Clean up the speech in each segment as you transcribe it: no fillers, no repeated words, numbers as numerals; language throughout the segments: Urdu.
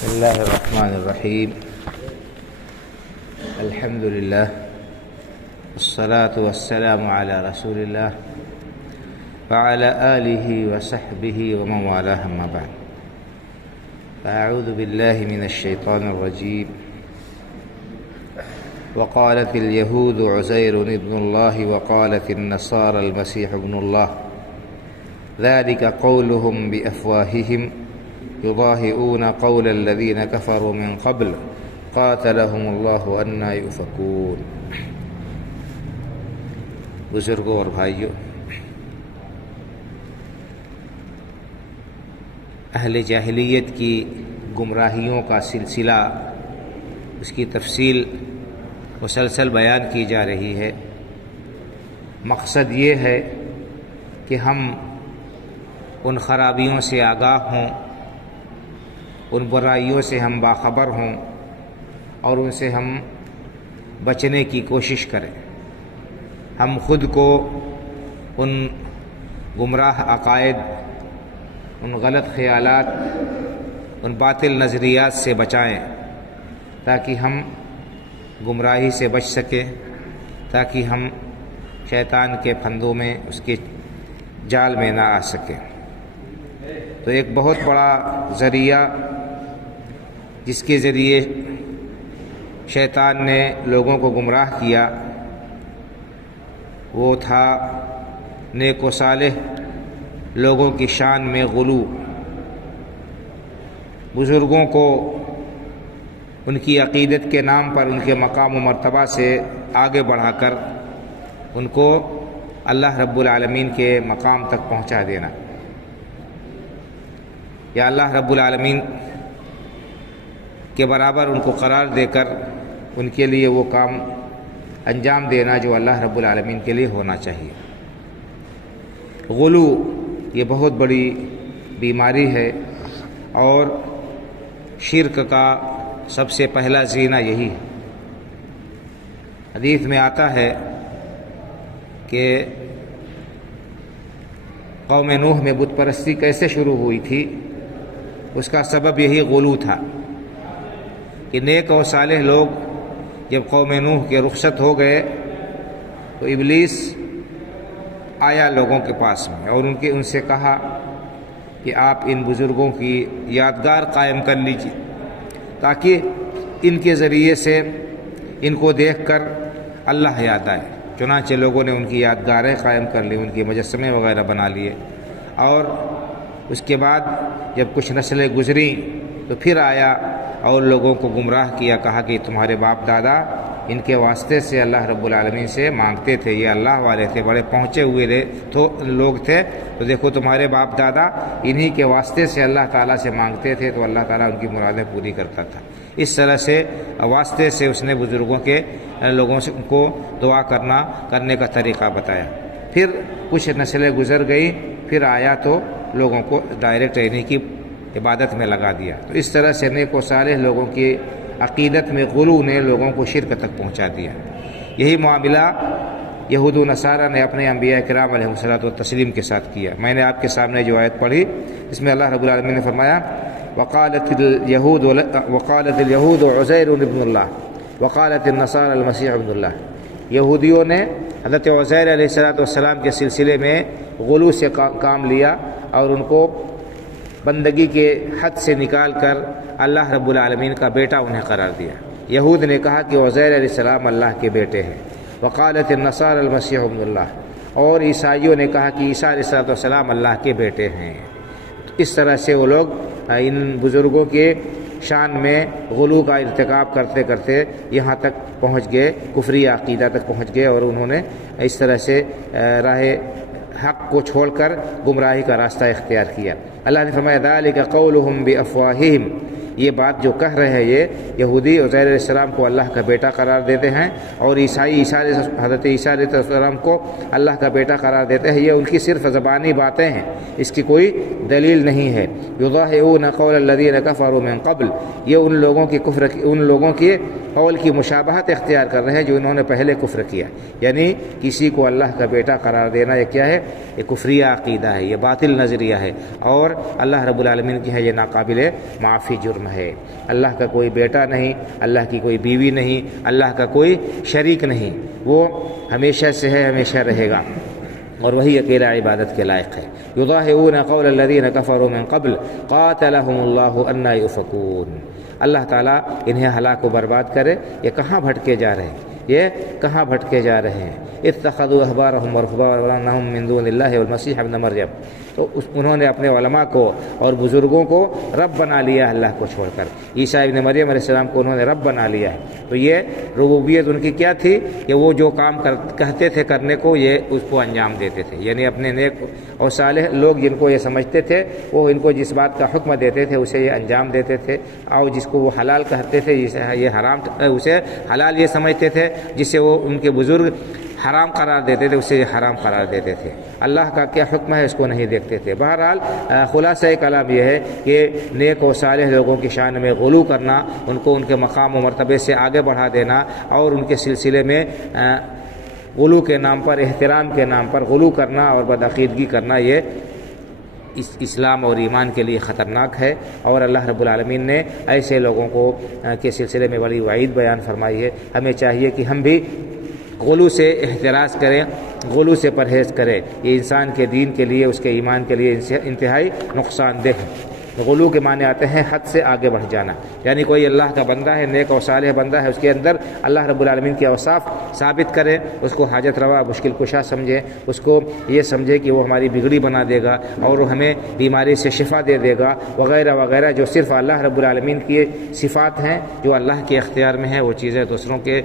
بسم الله الرحمن الرحيم. الحمد لله والصلاة والسلام على رسول الله وعلى آله وصحبه ومن والاه، أما بعد. فأعوذ بالله من الشيطان الرجيم. وقالت اليهود عزير ابن الله وقالت النصارى المسيح ابن الله ذلك قولهم بأفواههم يضاهئون قول الذين كفروا من قبل قاتلهم الله أنى يؤفكون. بزرگوں اور بھائیوں، اہل جاہلیت کی گمراہیوں کا سلسلہ، اس کی تفصیل مسلسل بیان کی جا رہی ہے۔ مقصد یہ ہے کہ ہم ان خرابیوں سے آگاہ ہوں، ان برائیوں سے ہم باخبر ہوں اور ان سے ہم بچنے کی کوشش کریں۔ ہم خود کو ان گمراہ عقائد، ان غلط خیالات، ان باطل نظریات سے بچائیں تاکہ ہم گمراہی سے بچ سکیں، تاکہ ہم شیطان کے پھندوں میں، اس کے جال میں نہ آ سکیں۔ تو ایک بہت بڑا ذریعہ جس کے ذریعے شیطان نے لوگوں کو گمراہ کیا وہ تھا نیک و صالح لوگوں کی شان میں غلو، بزرگوں کو ان کی عقیدت کے نام پر ان کے مقام و مرتبہ سے آگے بڑھا کر ان کو اللہ رب العالمین کے مقام تک پہنچا دینا، یا اللہ رب العالمین کے برابر ان کو قرار دے کر ان کے لیے وہ کام انجام دینا جو اللہ رب العالمین کے لیے ہونا چاہیے۔ غلو یہ بہت بڑی بیماری ہے، اور شرک کا سب سے پہلا زینہ یہی ہے۔ حدیث میں آتا ہے کہ قوم نوح میں بت پرستی کیسے شروع ہوئی تھی، اس کا سبب یہی غلو تھا کہ نیک اور صالح لوگ جب قوم نوح کے رخصت ہو گئے تو ابلیس آیا لوگوں کے پاس میں اور ان سے کہا کہ آپ ان بزرگوں کی یادگار قائم کر لیجیے تاکہ ان کے ذریعے سے ان کو دیکھ کر اللہ یاد آئے۔ چنانچہ لوگوں نے ان کی یادگاریں قائم کر لی، ان کے مجسمے وغیرہ بنا لیے، اور اس کے بعد جب کچھ نسلیں گزریں تو پھر آیا اور لوگوں کو گمراہ کیا، کہا کہ تمہارے باپ دادا ان کے واسطے سے اللہ رب العالمین سے مانگتے تھے، یہ اللہ والے تھے، بڑے پہنچے ہوئے لوگ تھے، تو دیکھو تمہارے باپ دادا انہی کے واسطے سے اللہ تعالیٰ سے مانگتے تھے تو اللہ تعالیٰ ان کی مرادیں پوری کرتا تھا۔ اس طرح سے واسطے سے اس نے بزرگوں کے لوگوں کو دعا کرنے کا طریقہ بتایا۔ پھر کچھ نسلیں گزر گئیں، پھر آیا تو لوگوں کو ڈائریکٹ انہی کی عبادت میں لگا دیا۔ تو اس طرح سے نیک و صالح لوگوں کی عقیدت میں غلو نے لوگوں کو شرک تک پہنچا دیا۔ یہی معاملہ یہود و نصارہ نے اپنے انبیاء کرام علیہ الصلوۃ والتسلیم کے ساتھ کیا۔ میں نے آپ کے سامنے جو آیت پڑھی، اس میں اللہ رب العالمین نے فرمایا وقالت اليهود عزير ابن الله وقالت النصارى المسيح ابن الله۔ یہودیوں نے حضرت عزیر علیہ السلام کے سلسلے میں غلو سے کام لیا اور ان کو بندگی کے حد سے نکال کر اللہ رب العالمین کا بیٹا انہیں قرار دیا۔ یہود نے کہا کہ عزیر علیہ السلام اللہ کے بیٹے ہیں۔ وقالت النصارى المسیح ابن اللہ، اور عیسائیوں نے کہا کہ عیسیٰ علیہ السلام اللہ کے بیٹے ہیں۔ اس طرح سے وہ لوگ ان بزرگوں کے شان میں غلو کا ارتکاب کرتے کرتے یہاں تک پہنچ گئے، کفری عقیدہ تک پہنچ گئے، اور انہوں نے اس طرح سے راہ حق کو چھوڑ کر گمراہی کا راستہ اختیار کیا۔ اللہ نے فرمایا ذالک قولہم بافواہہم، یہ بات جو کہہ رہے ہیں یہ یہودی عزیر علیہ السلام کو اللہ کا بیٹا قرار دیتے ہیں، اور عیسائی حضرت عیسیٰ علیہ السلام کو اللہ کا بیٹا قرار دیتے ہیں، یہ ان کی صرف زبانی باتیں ہیں، اس کی کوئی دلیل نہیں ہے۔ یضاہئون قول الذین کفروا من قبل، یہ ان لوگوں کی قول کی مشابہت اختیار کر رہے ہیں جو انہوں نے پہلے کفر کیا، یعنی کسی کو اللہ کا بیٹا قرار دینا یہ کیا ہے؟ یہ کفریہ عقیدہ ہے، یہ باطل نظریہ ہے، اور اللہ رب العالمین کی ہے یہ ناقابل معافی جرم حکم ہے۔ اللہ کا کوئی بیٹا نہیں، اللہ کی کوئی بیوی نہیں، اللہ کا کوئی شریک نہیں، وہ ہمیشہ سے ہے، ہمیشہ رہے گا، اور وہی اکیلا عبادت کے لائق ہے۔ یضاہئون قول الذین کفروا من قبل قاتلہم اللہ انا یؤفکون۔ اللہ تعالیٰ انہیں ہلاک و برباد کرے، یہ کہاں بھٹکے جا رہے ہیں، یہ کہاں بھٹکے جا رہے ہیں۔ اتخذوا احبارهم ورهبانهم من دون اللہ والمسیح ابن مریم، تو انہوں نے اپنے علماء کو اور بزرگوں کو رب بنا لیا اللہ کو چھوڑ کر۔ عیسیٰ ابن مریم علیہ السلام کو انہوں نے رب بنا لیا ہے۔ تو یہ ربوبیت ان کی کیا تھی کہ وہ جو کام کہتے تھے کرنے کو، یہ اس کو انجام دیتے تھے، یعنی اپنے نیک اور صالح لوگ جن کو یہ سمجھتے تھے، وہ ان کو جس بات کا حکم دیتے تھے اسے یہ انجام دیتے تھے، اور جس کو وہ حلال کہتے تھے یہ حرام، اسے حلال یہ سمجھتے تھے، جسے وہ ان کے بزرگ حرام قرار دیتے تھے اسے حرام قرار دیتے تھے۔ اللہ کا کیا حکم ہے اس کو نہیں دیکھتے تھے۔ بہرحال خلاصہ کلام یہ ہے کہ نیک و صالح لوگوں کی شان میں غلو کرنا، ان کو ان کے مقام و مرتبے سے آگے بڑھا دینا، اور ان کے سلسلے میں غلو کے نام پر، احترام کے نام پر غلو کرنا اور بدعقیدگی کرنا، یہ اسلام اور ایمان کے لیے خطرناک ہے، اور اللہ رب العالمین نے ایسے لوگوں کو کے سلسلے میں بڑی وعید بیان فرمائی ہے۔ ہمیں چاہیے کہ ہم بھی غلو سے احتراز کریں، غلو سے پرہیز کریں، یہ انسان کے دین کے لیے، اس کے ایمان کے لیے انتہائی نقصان دہ ہے۔ غلو کے معنی آتے ہیں حد سے آگے بڑھ جانا، یعنی کوئی اللہ کا بندہ ہے، نیک اور صالح بندہ ہے، اس کے اندر اللہ رب العالمین کے اوصاف ثابت کرے، اس کو حاجت روا مشکل کشا سمجھے، اس کو یہ سمجھے کہ وہ ہماری بگڑی بنا دے گا اور وہ ہمیں بیماری سے شفا دے دے گا وغیرہ وغیرہ، جو صرف اللہ رب العالمین کی صفات ہیں، جو اللہ کے اختیار میں ہیں، وہ چیزیں دوسروں کے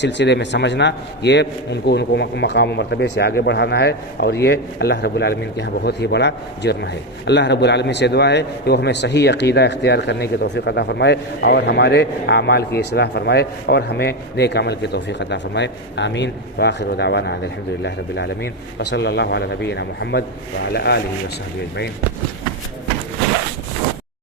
سلسلے میں سمجھنا، یہ ان کو مقام و مرتبے سے آگے بڑھانا ہے، اور یہ اللہ رب العالمین کے ہاں بہت ہی بڑا جرم ہے۔ اللہ رب العالمین سے دعا ہے کہ وہ ہمیں صحیح عقیدہ اختیار کرنے کی توفیق عطا فرمائے، اور ہمارے اعمال کی اصلاح فرمائے، اور ہمیں نیک عمل کی توفیق عطا فرمائے، آمین۔ وآخر دعوانا الحمد للہ رب العالمین، وصلی اللہ علی نبینا محمد وعلی آلہ وصحبہ اجمعین۔